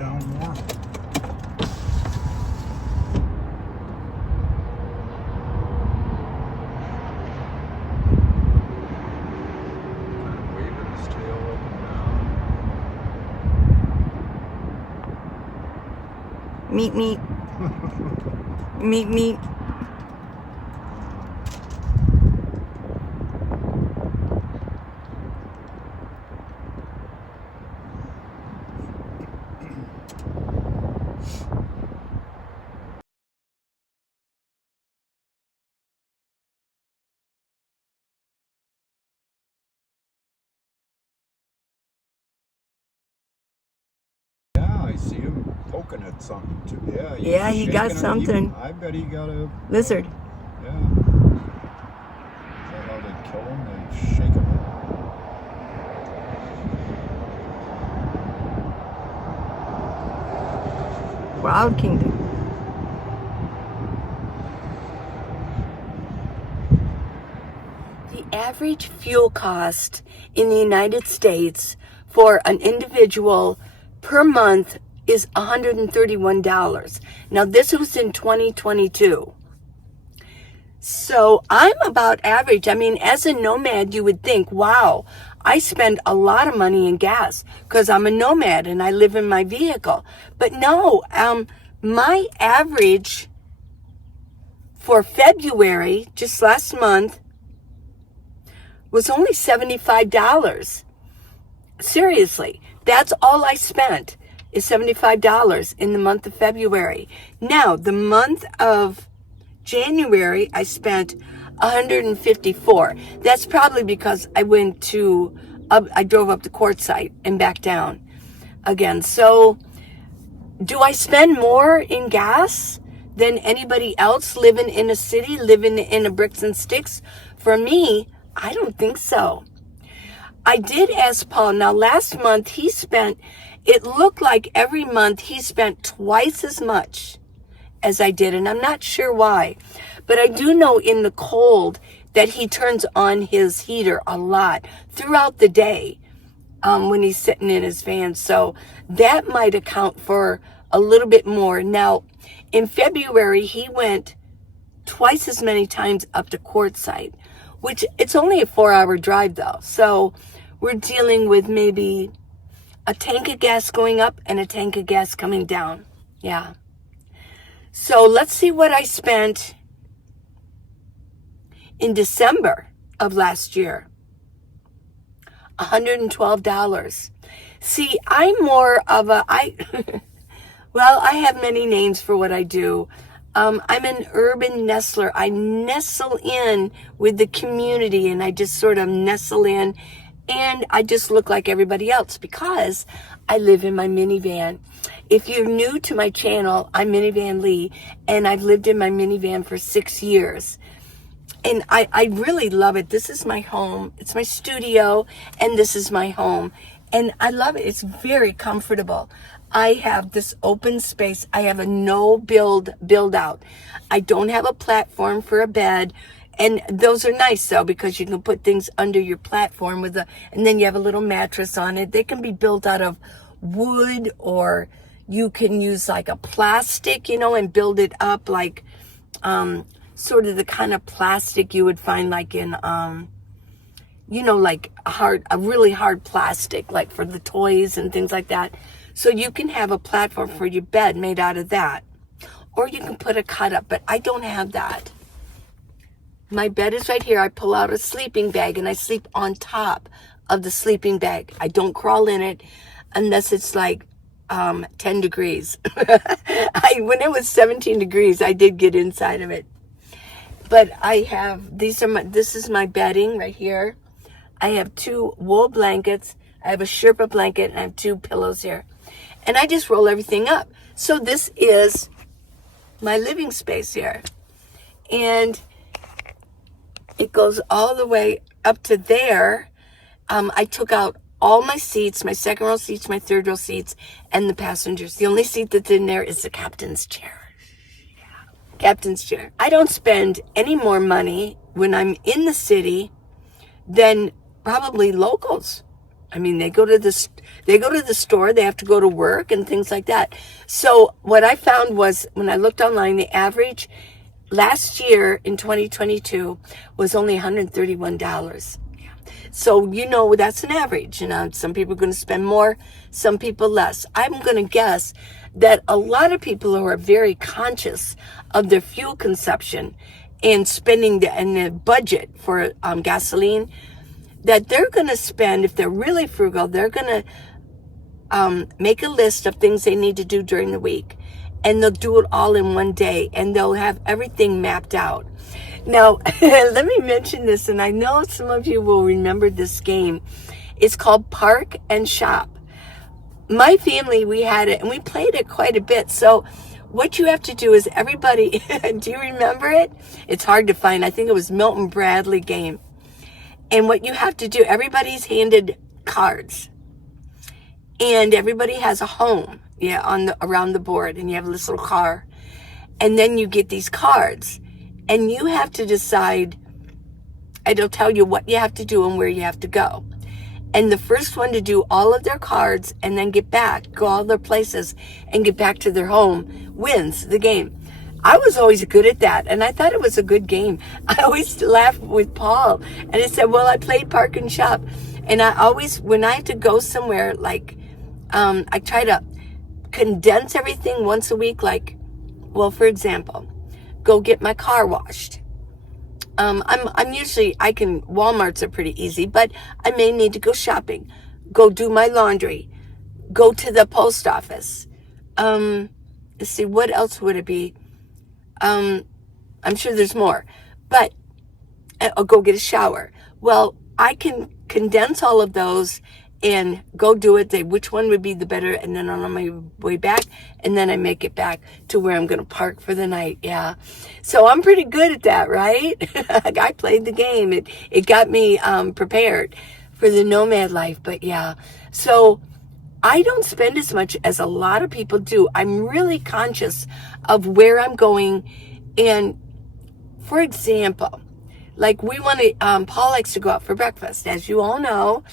down more. Waving his tail up and down. Meet. Meet. I see him poking at something too. Yeah. Yeah, he got something. I bet he got a Lizard. Yeah. Is that how they kill him? They shake him. Wild Kingdom. The average fuel cost in the United States for an individual per month is $131. Now, this was in 2022. So I'm about average. I mean, as a nomad, you would think, wow, I spend a lot of money in gas because I'm a nomad and I live in my vehicle. But no, my average for February, just last month, was only $75. Seriously, that's all I spent is $75 in the month of February. Now, the month of January, I spent $154. That's probably because I I drove up to Quartzsite and back down again. So, do I spend more in gas than anybody else living in a city, living in a bricks and sticks? For me, I don't think so. I did ask Paul. Now, last month it looked like every month he spent twice as much as I did, and I'm not sure why. But I do know in the cold that he turns on his heater a lot throughout the day when he's sitting in his van. So that might account for a little bit more. Now, in February, he went twice as many times up to Quartzsite, which it's only a 4-hour drive though. So we're dealing with maybe a tank of gas going up and a tank of gas coming down. Yeah. So let's see what I spent in December of last year. $112. See, I'm more of well, I have many names for what I do. I'm an urban nestler. I nestle in with the community and I just sort of nestle in and I just look like everybody else because I live in my minivan. If you're new to my channel, I'm Minivan Lee and I've lived in my minivan for 6 years. And I really love it. This is my home. It's my studio and this is my home. And I love it. It's very comfortable. I have this open space. I have a no build out. I don't have a platform for a bed. And those are nice though, because you can put things under your platform and then you have a little mattress on it. They can be built out of wood or you can use like a plastic, and build it up like, sort of the kind of plastic you would find like in, like a really hard plastic, like for the toys and things like that. So you can have a platform for your bed made out of that. Or you can put a cut up, but I don't have that. My bed is right here. I pull out a sleeping bag and I sleep on top of the sleeping bag. I don't crawl in it unless it's like 10 degrees. When it was 17 degrees, I did get inside of it. But I have, this is my bedding right here. I have 2 wool blankets. I have a Sherpa blanket and I have 2 pillows here. And I just roll everything up. So this is my living space here. And it goes all the way up to there. I took out all my seats, my second row seats, my third row seats, and the passengers. The only seat that's in there is the captain's chair. Yeah. Captain's chair. I don't spend any more money when I'm in the city than probably locals. I mean, they go to the store, they have to go to work and things like that. So what I found was when I looked online, the average last year in 2022 was only $131. So, you know, that's an average. You know, some people are going to spend more, some people less. I'm going to guess that a lot of people who are very conscious of their fuel consumption and spending the budget for gasoline, that they're going to spend, if they're really frugal, they're going to make a list of things they need to do during the week. And they'll do it all in one day. And they'll have everything mapped out. Now, let me mention this. And I know some of you will remember this game. It's called Park and Shop. My family, we had it. And we played it quite a bit. So what you have to do is everybody, do you remember it? It's hard to find. I think it was Milton Bradley game. And what you have to do, everybody's handed cards. And everybody has a home, around the board. And you have this little car. And then you get these cards. And you have to decide, it'll tell you what you have to do and where you have to go. And the first one to do all of their cards and then go all their places and get back to their home wins the game. I was always good at that, and I thought it was a good game. I always laughed with Paul, and I said, well, I played Park and Shop, and I always, when I have to go somewhere, like, I try to condense everything once a week, like, well, for example, go get my car washed. Walmarts are pretty easy, but I may need to go shopping, go do my laundry, go to the post office. Let's see, what else would it be? I'm sure there's more, but I'll go get a shower. Well, I can condense all of those and go do it. Which one would be the better? And then on my way back, and then I make it back to where I'm going to park for the night. Yeah. So I'm pretty good at that, right? I played the game. It got me, prepared for the nomad life, but yeah. So I don't spend as much as a lot of people do. I'm really conscious of where I'm going. And for example, like we want to, Paul likes to go out for breakfast. As you all know,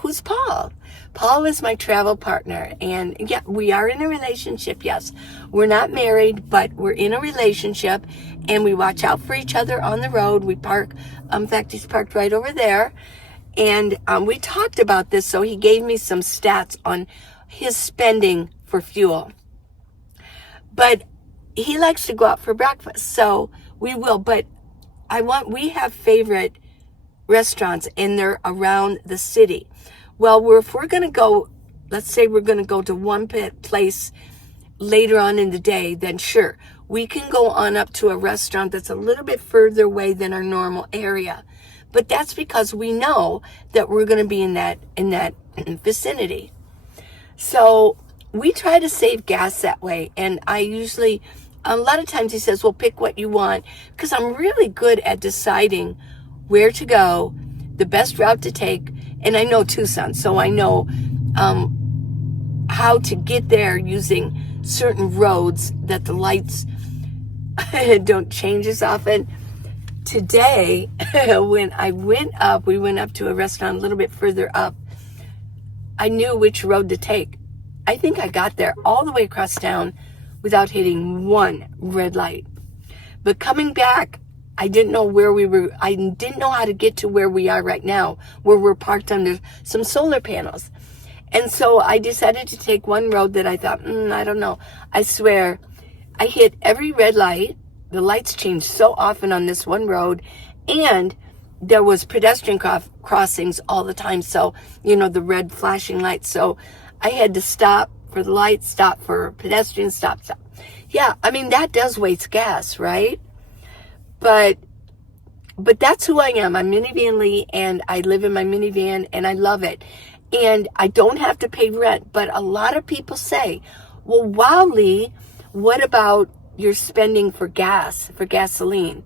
who's Paul? Paul is my travel partner. And yeah, we are in a relationship. Yes, we're not married, but we're in a relationship and we watch out for each other on the road. We park, in fact, he's parked right over there. And we talked about this, so he gave me some stats on his spending for fuel. But he likes to go out for breakfast, so we will. But we have favorite restaurants, and they're around the city. Well, if we're going to go, let's say we're going to go to one place later on in the day, then sure, we can go on up to a restaurant that's a little bit further away than our normal area. But that's because we know that we're going to be in that vicinity. So we try to save gas that way. And I usually, a lot of times he says, well, pick what you want. Because I'm really good at deciding where to go, the best route to take. And I know Tucson, so I know how to get there using certain roads that the lights don't change as often. Today, when we went up to a restaurant a little bit further up, I knew which road to take. I think I got there all the way across town without hitting one red light. But coming back, I didn't know where we were. I didn't know how to get to where we are right now, where we're parked under some solar panels. And so I decided to take one road that I thought, I don't know. I swear, I hit every red light. The lights changed so often on this one road, and there was pedestrian crossings all the time. So, the red flashing lights. So I had to stop for the lights, stop for pedestrians, stop. Yeah, I mean, that does waste gas, right? But that's who I am. I'm Minivan Lee, and I live in my minivan, and I love it. And I don't have to pay rent. But a lot of people say, well, wow, Lee, what about your spending for gasoline?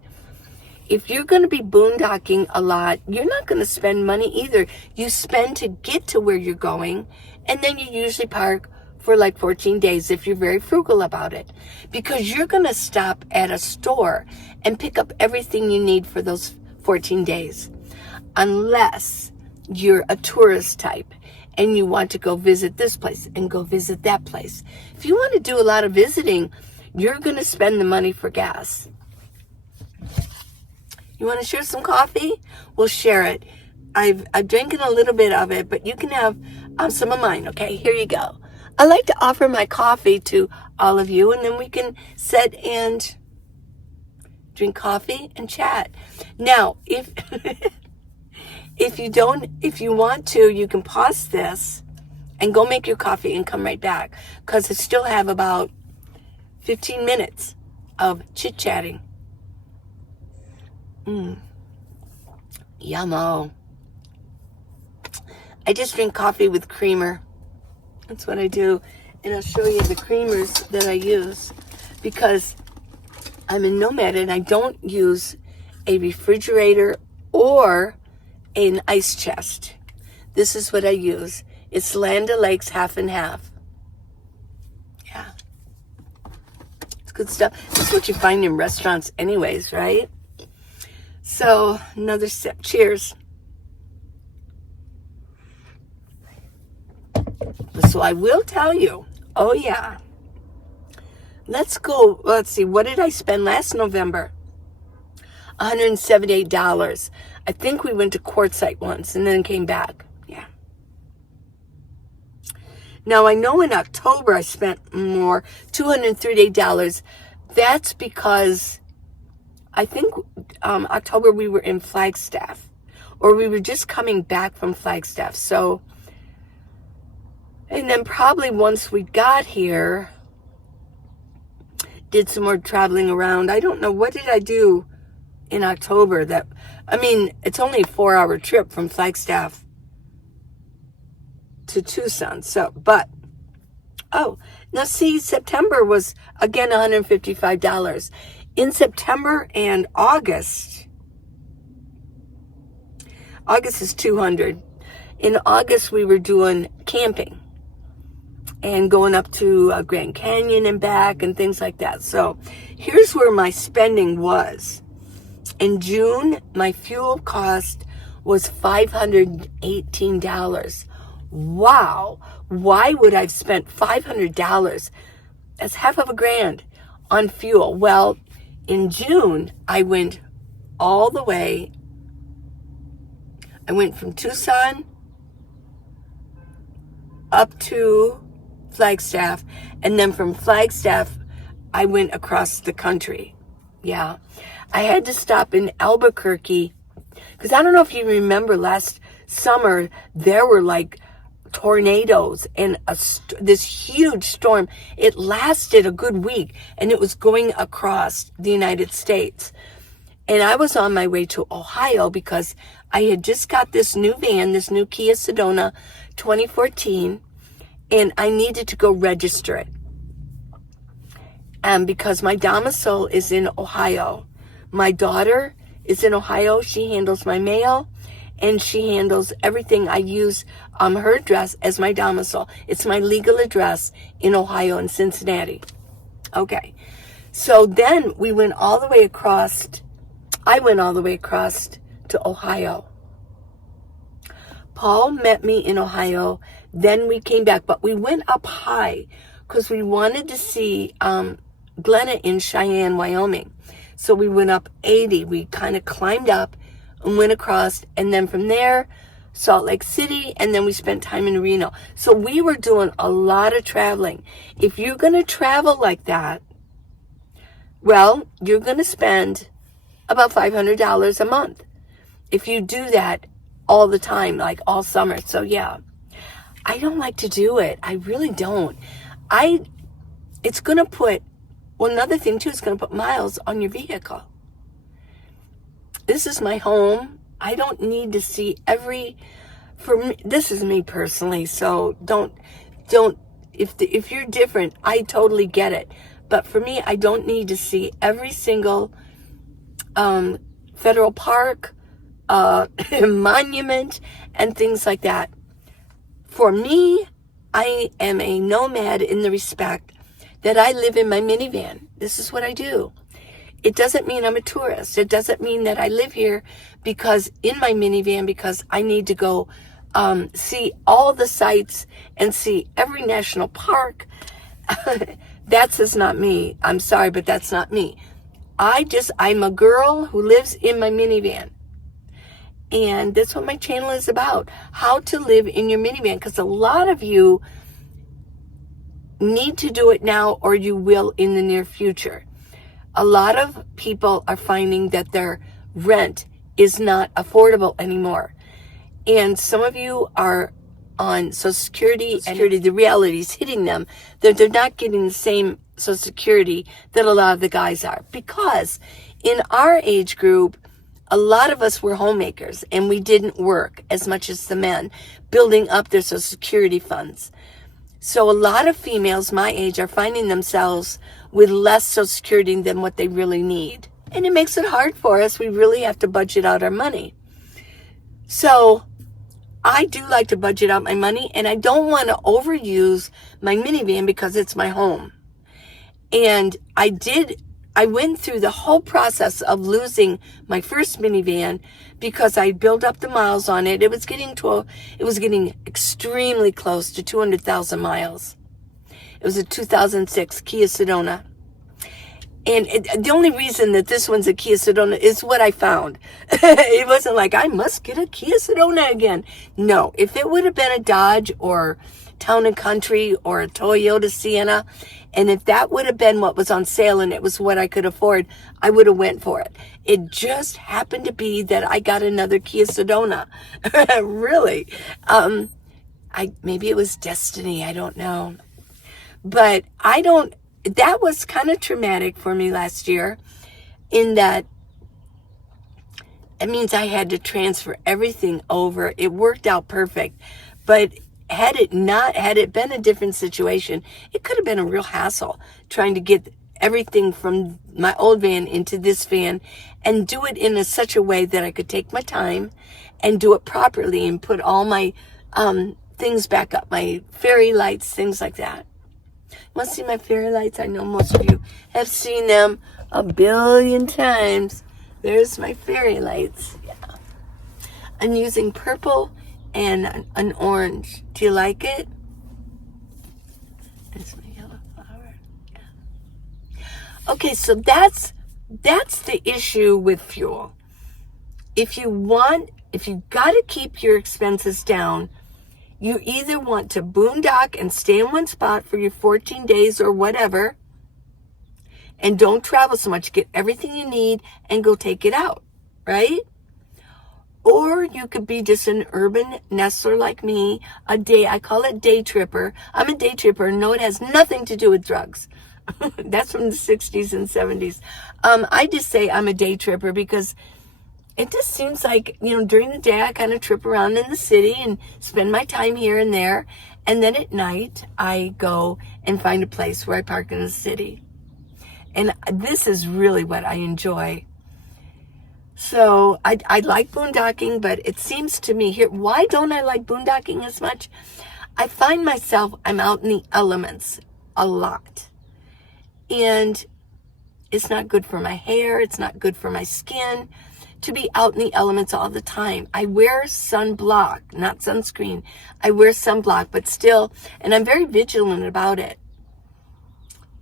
If you're going to be boondocking a lot, you're not going to spend money either. You spend to get to where you're going, and then you usually park for like 14 days if you're very frugal about it, because you're going to stop at a store and pick up everything you need for those 14 days, unless you're a tourist type and you want to go visit this place and go visit that place. If you want to do a lot of visiting, you're going to spend the money for gas. You want to share some coffee? We'll share it. I'm drinking a little bit of it, but you can have some of mine. Okay, here you go. I like to offer my coffee to all of you, and then we can sit and drink coffee and chat. Now, if if you want to, you can pause this and go make your coffee and come right back, because I still have about 15 minutes of chit-chatting. Yummo. I just drink coffee with creamer. That's what I do. And I'll show you the creamers that I use, because I'm a nomad and I don't use a refrigerator or an ice chest. This is what I use. It's Land O'Lakes half and half. Yeah. It's good stuff. That's what you find in restaurants anyways, right? So, another sip. Cheers. So I will tell you, oh yeah. Let's go, let's see, what did I spend last November? $178. I think we went to Quartzsite once and then came back. Yeah. Now I know in October I spent more, $238. That's because I think October we were in Flagstaff, or we were just coming back from Flagstaff. So, and then probably once we got here, did some more traveling around. I don't know, what did I do in October? That, I mean, it's only a 4-hour trip from Flagstaff to Tucson. So, but, oh, now see, September was, again, $155. In September and August is $200. In August, we were doing camping and going up to Grand Canyon and back and things like that. So here's where my spending was. In June, my fuel cost was $518. Wow. Why would I have spent $500? That's half of $1,000 on fuel. Well, in June, I went all the way. I went from Tucson up to Flagstaff, and then from Flagstaff, I went across the country. Yeah. I had to stop in Albuquerque, because I don't know if you remember last summer, there were like tornadoes and this huge storm. It lasted a good week, and it was going across the United States. And I was on my way to Ohio because I had just got this new van, this new Kia Sedona 2014, and I needed to go register it. And because my domicile is in Ohio, my daughter is in Ohio. She handles my mail, and she handles everything. I use her address as my domicile. It's my legal address in Ohio and Cincinnati. Okay. So then we went all the way across. I went all the way across to Ohio. Paul met me in Ohio. Then we came back, but we went up high because we wanted to see Glenna in Cheyenne, Wyoming. So we went up 80. We kind of climbed up and went across, and then from there, Salt Lake City, and then we spent time in Reno. So we were doing a lot of traveling. If you're going to travel like that, well, you're going to spend about $500 a month if you do that all the time, like all summer. So yeah, I don't like to do it. I really don't. It's going to put, well, another thing too, it's going to put miles on your vehicle. This is my home. I don't need to see for me, this is me personally, so don't, if you're different, I totally get it. But for me, I don't need to see every single federal park, monument, and things like that. For me, I am a nomad in the respect that I live in my minivan. This is what I do. it doesn't mean I'm a tourist. It doesn't mean that I live here because in my minivan because I need to go see all the sights and see every national park. That's just not me. I'm sorry, but that's not me. I'm a girl who lives in my minivan. And that's what my channel is about. How to live in your minivan. Because a lot of you need to do it now or you will in the near future. A lot of people are finding that their rent is not affordable anymore. And some of you are on Social Security, and the reality is hitting them that they're not getting the same Social Security that a lot of the guys are. Because in our age group, a lot of us were homemakers and we didn't work as much as the men, building up their Social Security funds. So a lot of females my age are finding themselves with less Social Security than what they really need. And it makes it hard for us. We really have to budget out our money. So I do like to budget out my money, and I don't want to overuse my minivan because it's my home. And I went through the whole process of losing my first minivan because I built up the miles on it. It was getting extremely close to 200,000 miles. It was a 2006 Kia Sedona. And the only reason that this one's a Kia Sedona is what I found. It wasn't like, I must get a Kia Sedona again. No, if it would have been a Dodge or Town & Country or a Toyota Sienna, and if that would have been what was on sale and it was what I could afford, I would have went for it. It just happened to be that I got another Kia Sedona. Really. Maybe it was destiny. I don't know. But that was kind of traumatic for me last year in that it means I had to transfer everything over. It worked out perfect. But had it been a different situation, it could have been a real hassle trying to get everything from my old van into this van and do it in such a way that I could take my time and do it properly and put all my things back up, my fairy lights, things like that. Want to see my fairy lights? I know most of you have seen them a billion times. There's my fairy lights. Yeah. I'm using purple and an orange. Do you like it? That's my yellow flower. Yeah. Okay, so that's the issue with fuel. If you got to keep your expenses down, you either want to boondock and stay in one spot for your 14 days or whatever, and don't travel so much, get everything you need and go take it out, right? Or you could be just an urban nestler like me, I call it day tripper. I'm a day tripper. No, it has nothing to do with drugs. That's from the 60s and 70s. I just say I'm a day tripper because it just seems like, during the day I kind of trip around in the city and spend my time here and there. And then at night I go and find a place where I park in the city. And this is really what I enjoy. So I like boondocking, but it seems to me here, why don't I like boondocking as much? I find myself, I'm out in the elements a lot. And it's not good for my hair. It's not good for my skin to be out in the elements all the time. I wear sunblock, not sunscreen. I wear sunblock, but still, and I'm very vigilant about it.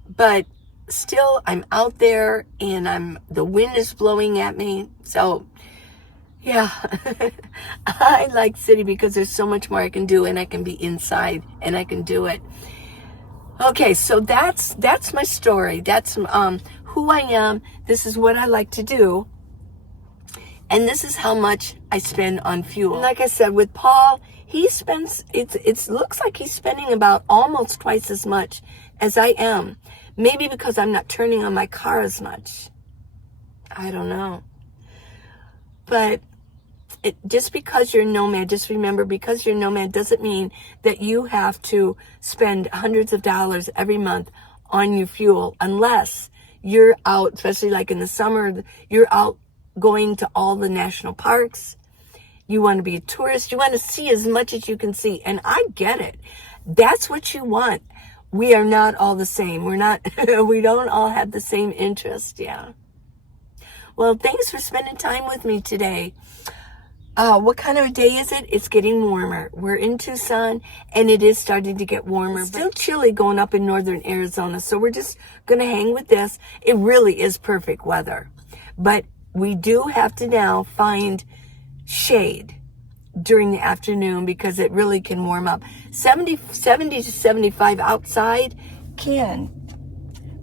But still, I'm out there and the wind is blowing at me. So, yeah, I like city because there's so much more I can do and I can be inside and I can do it. Okay, so that's my story. That's who I am. This is what I like to do. And this is how much I spend on fuel. And like I said, with Paul, he spends, it looks like he's spending about almost twice as much as I am. Maybe because I'm not turning on my car as much. I don't know. But just because you're a nomad, just remember, because you're a nomad doesn't mean that you have to spend hundreds of dollars every month on your fuel unless you're out, especially like in the summer, you're out going to all the national parks. You want to be a tourist. You want to see as much as you can see. And I get it. That's what you want. We are not all the same. We don't all have the same interest. Yeah. Well, thanks for spending time with me today. What kind of a day is it? It's getting warmer. We're in Tucson, and it is starting to get warmer. It's still chilly going up in northern Arizona, so we're just going to hang with this. It really is perfect weather. But we do have to now find shade during the afternoon because it really can warm up. 70 to 75 outside can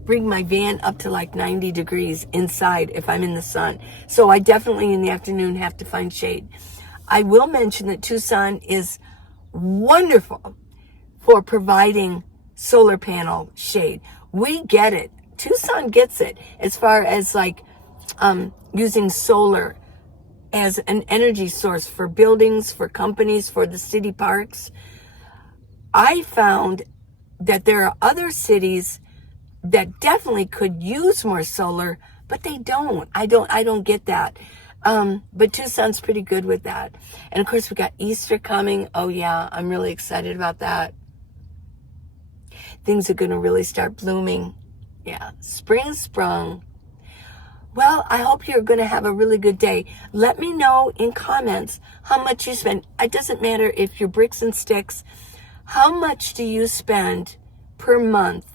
bring my van up to like 90 degrees inside if I'm in the sun. So I definitely in the afternoon have to find shade. I will mention that Tucson is wonderful for providing solar panel shade. We get it. Tucson gets it as far as like using solar as an energy source for buildings, for companies, for the city parks. I found that there are other cities that definitely could use more solar, but they don't. I don't get that. But Tucson's pretty good with that. And of course we got Easter coming. Oh yeah, I'm really excited about that. Things are going to really start blooming. Yeah, spring sprung. Well, I hope you're going to have a really good day. Let me know in comments how much you spend. It doesn't matter if you're bricks and sticks. How much do you spend per month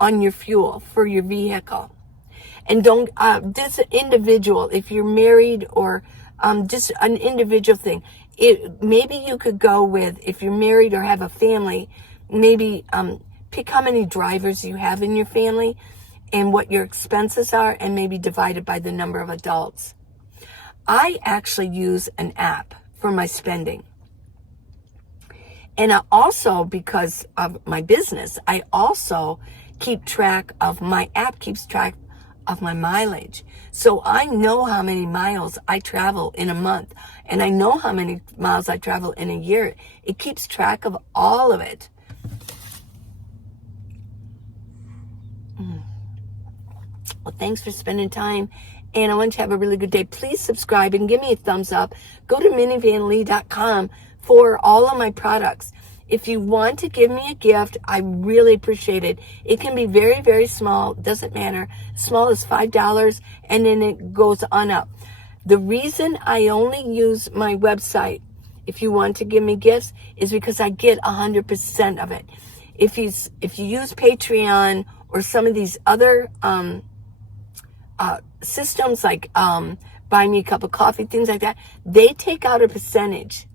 on your fuel for your vehicle? And don't, this individual, if you're married or just an individual thing, maybe you could go with, if you're married or have a family, maybe pick how many drivers you have in your family and what your expenses are, and maybe divide it by the number of adults. I actually use an app for my spending. And I also, because of my business, I also keep track of, my app keeps track of my mileage. So I know how many miles I travel in a month, and I know how many miles I travel in a year. It keeps track of all of it. Well, thanks for spending time, and I want you to have a really good day. Please subscribe and give me a thumbs up. Go to minivanlee.com for all of my products. If you want to give me a gift, I really appreciate it. It can be very, very small. Doesn't matter. Small as $5, and then it goes on up. The reason I only use my website, if you want to give me gifts, is because I get 100% of it. If you use Patreon or some of these other systems like buy me a cup of coffee, things like that, they take out a percentage.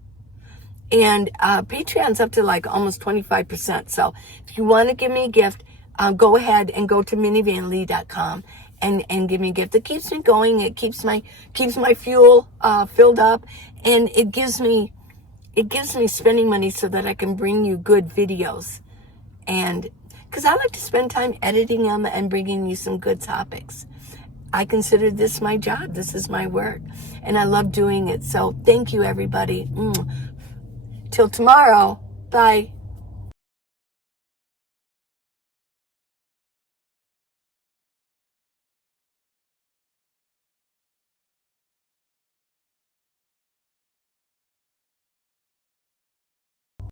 And Patreon's up to like almost 25%. So if you want to give me a gift, go ahead and go to minivanlee.com and give me a gift. It keeps me going. It keeps my fuel filled up, and it gives me spending money so that I can bring you good videos. And because I like to spend time editing them and bringing you some good topics. I consider this my job. This is my work, and I love doing it. So thank you, everybody. Till tomorrow. Bye.